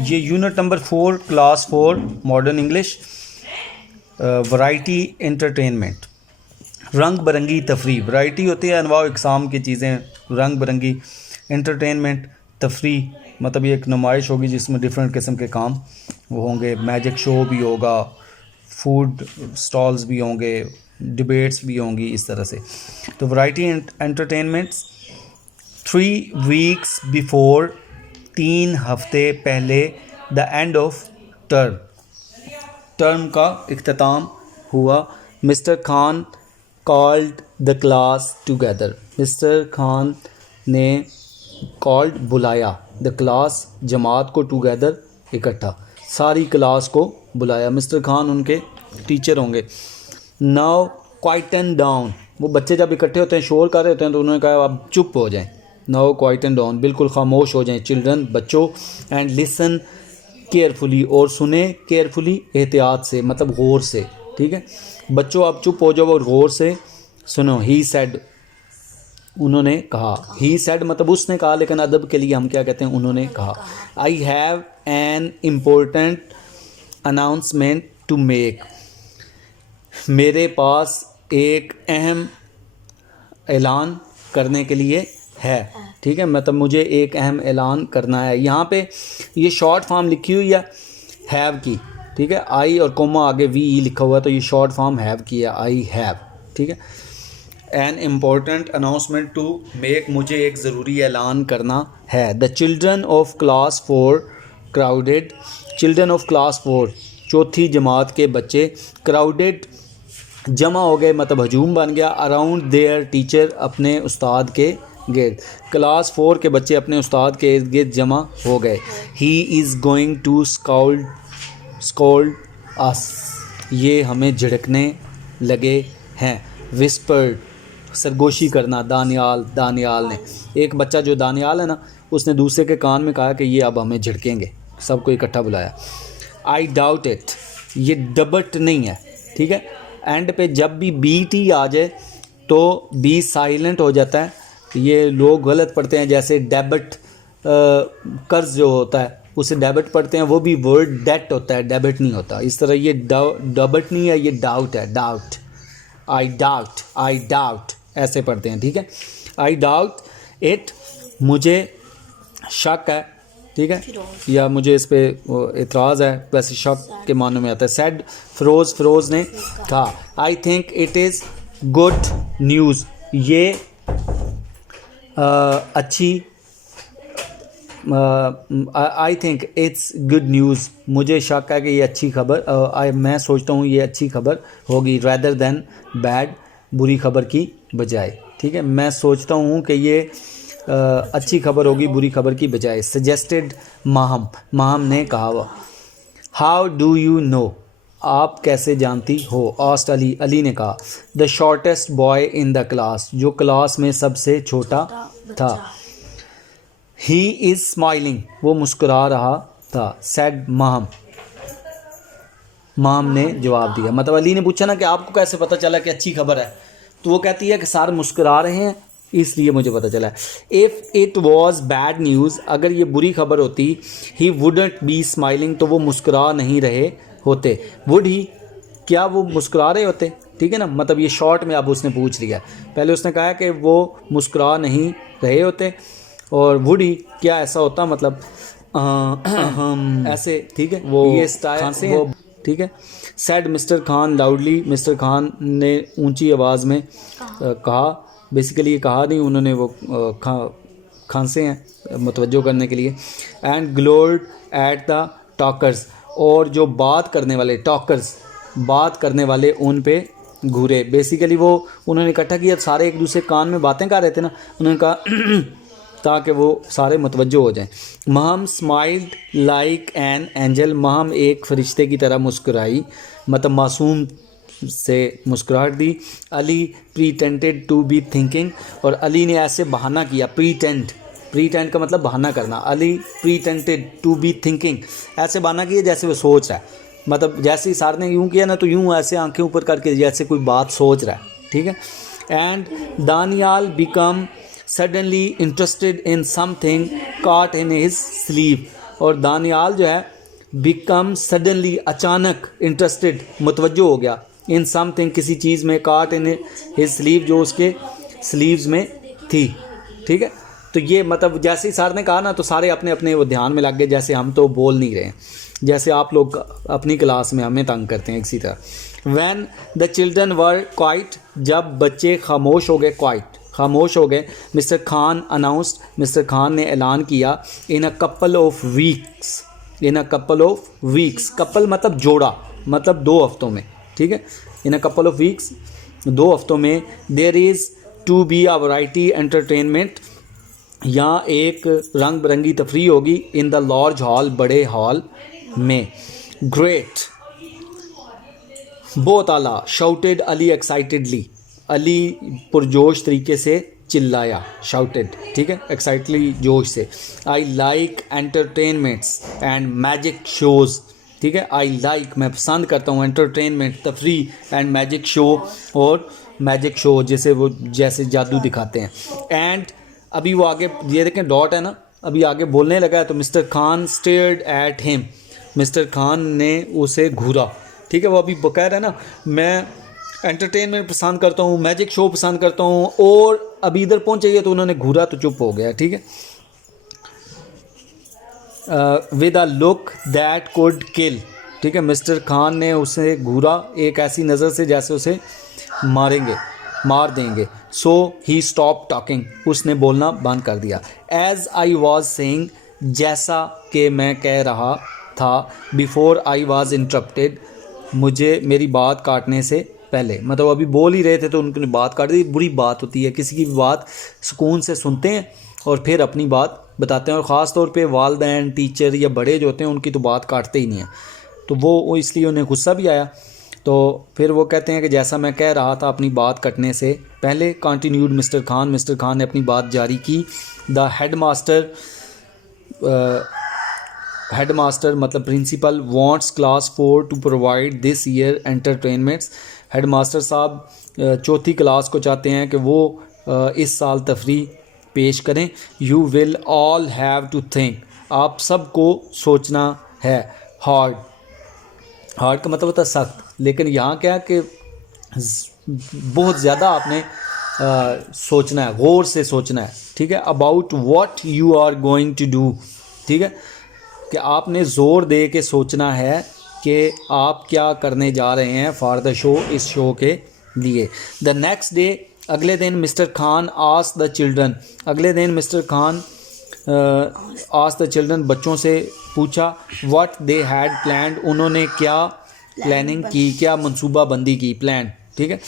ये unit number 4 class 4 modern English variety entertainment. रंग बरंगी तफरी, वैरायटी होती है अनवा इकसाम की चीज़ें, रंग बरंगी। एंटरटेनमेंट तफरी मतलब ये एक नुमाइश होगी जिसमें डिफरेंट किस्म के काम वो होंगे। मैजिक शो भी होगा, फूड स्टॉल्स भी होंगे, डिबेट्स भी होंगी, इस तरह से। तो वैरायटी एंटरटेनमेंट्स 3 वीक्स बिफोर, 3 हफ्ते पहले, the end of term, term का इख्तिताम हुआ। Mister Khan called the class together, mister Khan ने कॉल्ड बुलाया, द क्लास जमात को, टुगेदर इकट्ठा, सारी क्लास को बुलाया। मिस्टर खान उनके टीचर होंगे। नाउ क्वाइटन डाउन, वो बच्चे जब इकट्ठे होते हैं शोर कर रहे होते हैं तो उन्होंने कहा आप चुप हो जाएं। नाउ क्वाइटन डाउन, बिल्कुल खामोश हो जाएं चिल्ड्रन, बच्चों। एंड लिसन केयरफुली, और सुने केयरफुली एहतियात से, मतलब गौर से, ठीक है। बच्चों आप चुप हो जाओ और गौर से सुनो। ही सेड, उन्होंने कहा। ही सेड मतलब उसने कहा, लेकिन अदब के लिए हम क्या कहते हैं, उन्होंने कहा। I have an important announcement to make, मेरे पास एक अहम ऐलान करने के लिए है, ठीक है। मतलब मुझे एक अहम ऐलान करना है। यहाँ पे ये शॉर्ट फॉर्म लिखी हुई है हैव की, ठीक है। आई और कोमा आगे वी ई लिखा हुआ है, तो ये शॉर्ट फॉर्म हैव की है, आई हैव, ठीक है। An important announcement to make, मुझे एक ज़रूरी ऐलान करना है। The children of class 4 crowded, children of class 4 चौथी जमात के बच्चे, क्राउडेड जमा हो गए मतलब हजूम बन गया, अराउंड देयर टीचर, अपने उस्ताद के गिर्द। क्लास 4 के बच्चे अपने उस्ताद के इर्द गिर्द जमा हो गए। He is going to scold us, ये हमें झिड़कने लगे हैं। विस्पर्ड, सरगोशी करना। दानियाल ने, एक बच्चा जो दानियाल है ना, उसने दूसरे के कान में कहा कि ये अब हमें झिड़केंगे, सबको इकट्ठा बुलाया। आई डाउट इट, ये डबट नहीं है, ठीक है। एंड पे जब भी बी टी आ जाए तो बी साइलेंट हो जाता है। ये लोग गलत पढ़ते हैं, जैसे डेबिट, कर्ज जो होता है उसे डेबिट पढ़ते हैं, वो भी वर्ड डेट होता है, डेबिट नहीं होता। इस तरह ये डबट नहीं है, ये डाउट है, डाउट। आई डाउट ऐसे पढ़ते हैं, ठीक है। आई डाउट इट, मुझे शक है, ठीक है, या मुझे इस पे इतराज़ है, वैसे शक के मानों में आता है। सेड फिरोज़ ने कहा। I think it is good news, ये अच्छी, I think it's good news, मुझे शक है कि ये अच्छी खबर, मैं सोचता हूँ ये अच्छी खबर होगी। रैदर दैन बैड, बुरी खबर की बजाय, ठीक है। मैं सोचता हूँ कि ये अच्छी खबर होगी बुरी खबर की बजाय। सजेस्टेड माहम ने कहा। हाउ डू यू नो, आप कैसे जानती हो। आस्ट अली ने कहा। The shortest boy in the class, जो क्लास में सबसे छोटा था। ही इज़ स्माइलिंग, वो मुस्कुरा रहा था। सेड माहम ने जवाब दिया। मतलब अली ने पूछा ना कि आपको कैसे पता चला कि अच्छी खबर है, तो वो कहती है कि सारे मुस्कुरा रहे हैं इसलिए मुझे पता चला। If it was bad news, अगर ये बुरी खबर होती, ही वुडंट बी स्माइलिंग, तो वो मुस्कुरा नहीं रहे होते। वुड ही, क्या वो मुस्कुरा रहे होते, ठीक है ना। मतलब ये शॉर्ट में अब उसने पूछ लिया, पहले उसने कहा कि वो मुस्कुरा नहीं रहे होते, और वुड ही, क्या ऐसा होता, मतलब ऐसे, ठीक है, वो ये स्टाइल वो, ठीक है। Said mister Khan loudly, mister Khan ने ऊंची आवाज़ में कहा। बेसिकली ये कहा नहीं उन्होंने, वो खांसे हैं मुतवज्जो करने के लिए। एंड ग्लोर्ड एट द टॉकर्स, और जो बात करने वाले, टॉकर्स बात करने वाले, उन पे घूरे। बेसिकली वो उन्होंने इकट्ठा किया, सारे एक दूसरे कान में बातें कर रहे थे ना, उन्होंने कहा ताकि वो सारे मुतवज्जो हो जाएं। Maham smiled like an angel, Maham एक फरिश्ते की तरह मुस्कुराई, मतलब मासूम से मुस्कुराहट दी। Ali pretended to be thinking, और अली ने ऐसे बहाना किया। प्रीटेंड का मतलब बहाना करना। Ali pretended to be thinking, ऐसे बहाना किया जैसे वो सोच रहा है, मतलब जैसे ही सार ने यूँ किया ना, तो यूँ ऐसे आंखें ऊपर करके जैसे कोई बात सोच रहा है, ठीक है। And Daniyal become suddenly interested in something caught in his sleeve, और दानियाल जो है बिकम सडनली अचानक इंटरेस्टेड मुतवज्जो हो गया इन समथिंग किसी चीज़ में caught in his sleeve जो उसके स्लीव्स में थी। ठीक है, तो ये मतलब जैसे ही सर ने कहा ना तो सारे अपने अपने वो ध्यान में लग गए, जैसे हम तो बोल नहीं रहे हैं, जैसे आप लोग अपनी क्लास में हमें तंग करते हैं इसी तरह। When the children were quiet, जब बच्चे खामोश हो गए, क्वाइट खामोश हो गए, mister Khan announced, mister Khan ने ऐलान किया, in a couple of weeks, in a couple of weeks, couple मतलब जोड़ा, मतलब 2 हफ्तों में। ठीक है, in a couple of weeks 2 हफ्तों में, there is to be a variety entertainment, यहाँ एक रंग बिरंगी तफरी होगी, इन द लार्ज हॉल, बड़े हॉल में। ग्रेट, बहुत आला, शाउटेड अली एक्साइटेडली, अली पुरजोश तरीके से चिल्लाया, शाउटेड, ठीक है, एक्साइटली जोश से। I like entertainments and magic shows, ठीक है, आई लाइक मैं पसंद करता हूँ, एंटरटेनमेंट तफरी, एंड मैजिक शो और मैजिक शो जैसे वो जैसे जादू दिखाते हैं। एंड अभी वो आगे ये देखें डॉट है ना, अभी आगे बोलने लगा है तो mister Khan stared at him, mister Khan ने उसे घूरा। ठीक है, वो अभी कह रहा है ना मैं एंटरटेनमेंट पसंद करता हूँ, मैजिक शो पसंद करता हूँ, और अभी इधर पहुँचे तो उन्होंने घूरा तो चुप हो गया। ठीक है, with a look that could किल, ठीक है, मिस्टर खान ने उसे घूरा एक ऐसी नज़र से जैसे उसे मार देंगे। सो ही स्टॉप टॉकिंग, उसने बोलना बंद कर दिया। एज आई वॉज सेइंग, जैसा कि मैं कह रहा था, बिफोर आई वॉज इंटरप्टेड, मुझे मेरी बात काटने से पहले, मतलब अभी बोल ही रहे थे तो उनकी बात काट दी। बुरी बात होती है, किसी की भी बात सुकून से सुनते हैं और फिर अपनी बात बताते हैं, और ख़ास तौर पे वालिदैन, टीचर या बड़े जो होते हैं उनकी तो बात काटते ही नहीं हैं, तो वो इसलिए उन्हें गुस्सा भी आया। तो फिर वो कहते हैं कि जैसा मैं कह रहा था अपनी बात कटने से पहले, continued mister Khan, mister Khan ने अपनी बात जारी की। द हेडमास्टर मतलब principal wants class 4 to provide this year entertainments, headmaster साहब 4थी क्लास को चाहते हैं कि वो इस साल तफरी पेश करें। You will all have to think, आप सबको सोचना है। हार्ड का मतलब होता है सख्त, लेकिन यहाँ क्या है कि बहुत ज़्यादा आपने सोचना है, गौर से सोचना है। ठीक है, about what you are going to do, ठीक है, कि आपने ज़ोर दे के सोचना है कि आप क्या करने जा रहे हैं फॉर द शो, इस शो के लिए। द नेक्स्ट डे, अगले दिन mister Khan asked the children, अगले दिन mister Khan asked the children, बच्चों से पूछा, व्हाट दे हैड प्लान्ड, उन्होंने क्या प्लानिंग की, क्या मंसूबाबंदी की, प्लान। ठीक है,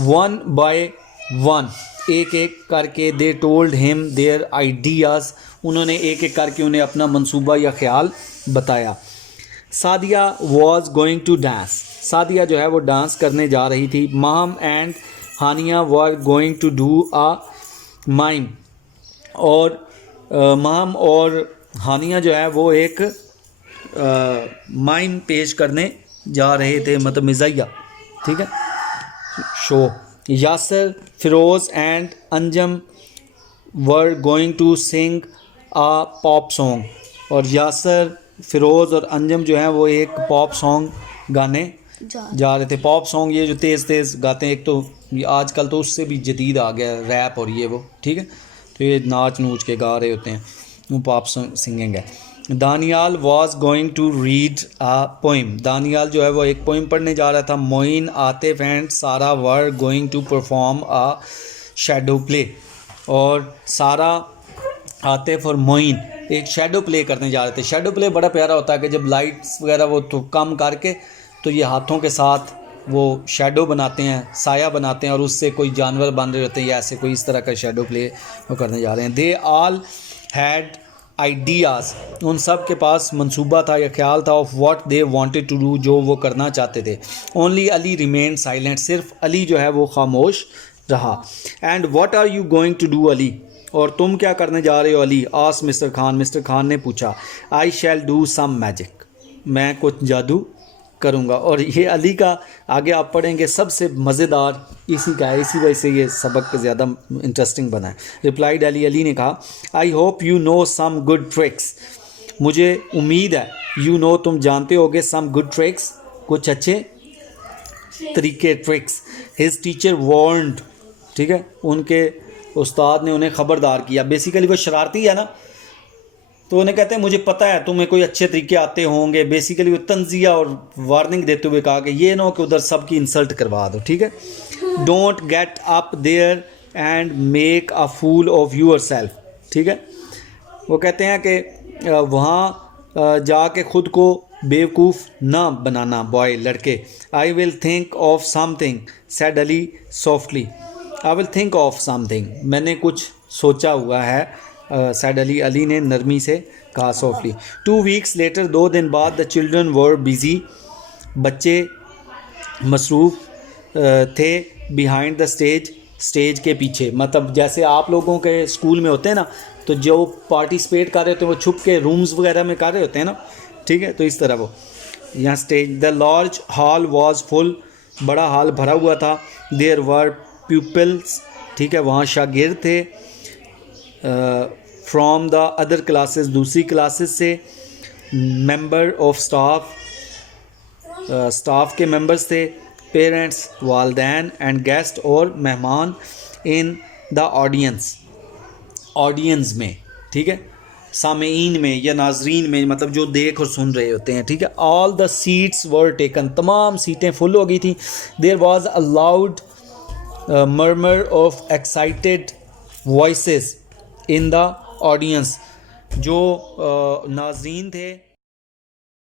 वन बाय वन, एक एक करके, they told him there ideas, उन्होंने एक एक करके उन्हें अपना मंसूबा या ख्याल बताया। Sadia was going to dance, Sadia जो है वो डांस करने जा रही थी। Maham and Hania were going to do a mime, और महम और हानिया जो है वो एक माइम पेश करने जा रहे थे, मतलब मिज़ाइया। ठीक है, show. Yasir, Firoz and Anjum were going to sing a pop song, और यासर, फिरोज़ और अंजम जो हैं वो एक पॉप सॉन्ग गाने जा रहे थे। पॉप सॉन्ग ये जो तेज़ तेज़ गाते हैं, एक तो आजकल तो उससे भी जदीद आ गया रैप और ये वो। ठीक है, तो ये नाच नूच के गा रहे होते हैं, वो पॉप सिंगिंग है। Daniyal was going to read a poem, Daniyal जो है वो एक पोइम पढ़ने जा रहा था। Moin, Atif and Sara were going to perform a shadow play, और सारा, आतिफ और मोइन एक शैडो प्ले करने जा रहे थे। शैडो प्ले बड़ा प्यारा होता है कि जब लाइट्स वगैरह वो तो कम करके तो ये हाथों के साथ वो शैडो बनाते हैं, साया बनाते हैं, और उससे कोई जानवर बन रहे होते हैं या ऐसे कोई इस तरह का शैडो प्ले वो करने जा रहे हैं। दे ऑल हैड आइडियाज़, उन सब के पास मंसूबा था या ख्याल था, of what they wanted to do, जो वो करना चाहते थे। ओनली अली रिमेन साइलेंट, सिर्फ अली जो है वो खामोश रहा। And what are you going to do Ali, और तुम क्या करने जा रहे हो Ali, asked mister Khan, mister Khan ने पूछा। आई शैल डू सम मैजिक, मैं कुछ जादू करूँगा। और ये अली का आगे आप पढ़ेंगे सबसे मज़ेदार इसी का है, इसी वजह से ये सबक ज़्यादा इंटरेस्टिंग बना है। रिप्लाइड अली, अली ने कहा I hope you know some good tricks, मुझे उम्मीद है यू नो तुम जानते होगे सम गुड ट्रिक्स, कुछ अच्छे तरीके, ट्रिक्स। हिज टीचर वार्नड, ठीक है, उनके उस्ताद ने उन्हें ख़बरदार किया। बेसिकली वो शरारती है ना, तो उन्हें कहते हैं मुझे पता है तुम्हें कोई अच्छे तरीके आते होंगे। बेसिकली वो तंजिया और वार्निंग देते हुए कहा कि ये ना हो कि उधर सबकी इंसल्ट करवा दो, ठीक है। Don't get up there and make a fool of yourself, ठीक है। वो कहते हैं कि वहाँ जाके ख़ुद को बेवकूफ़ ना बनाना, बॉय, लड़के। I will think of something said Ali softly, I will think of something, मैंने कुछ सोचा हुआ है, सैड अली, अली ने नरमी से कहा सॉफ्टली। 2 वीक्स लेटर, 2 दिन बाद, द चिल्ड्रन वर बिजी, बच्चे मसरूफ़ थे, बिहाइंड द स्टेज, स्टेज के पीछे। मतलब जैसे आप लोगों के स्कूल में होते हैं ना, तो जो पार्टिसिपेट कर रहे होते हैं वो छुप के रूम्स वगैरह में कर रहे होते हैं ना, ठीक है, तो इस तरह वो यहाँ stage. The large hall was full, बड़ा हॉल भरा हुआ था। देयर वर प्यूपल्स, ठीक है, वहाँ शागिर्द थे। फ्रॉम द अदर क्लासेस, दूसरी क्लासेस से। मेंबर ऑफ स्टाफ, स्टाफ के मेंबर्स थे। पेरेंट्स, वालदैन एंड गेस्ट, और मेहमान। इन द ऑडियंस, ऑडियंस में, ठीक है, सामेईन में या नाजरीन में, मतलब जो देख और सुन रहे होते हैं, ठीक है। All the seats were taken, तमाम सीटें फुल हो गई थी। There was a loud murmur of excited voices in the audience, जो नाजरीन थे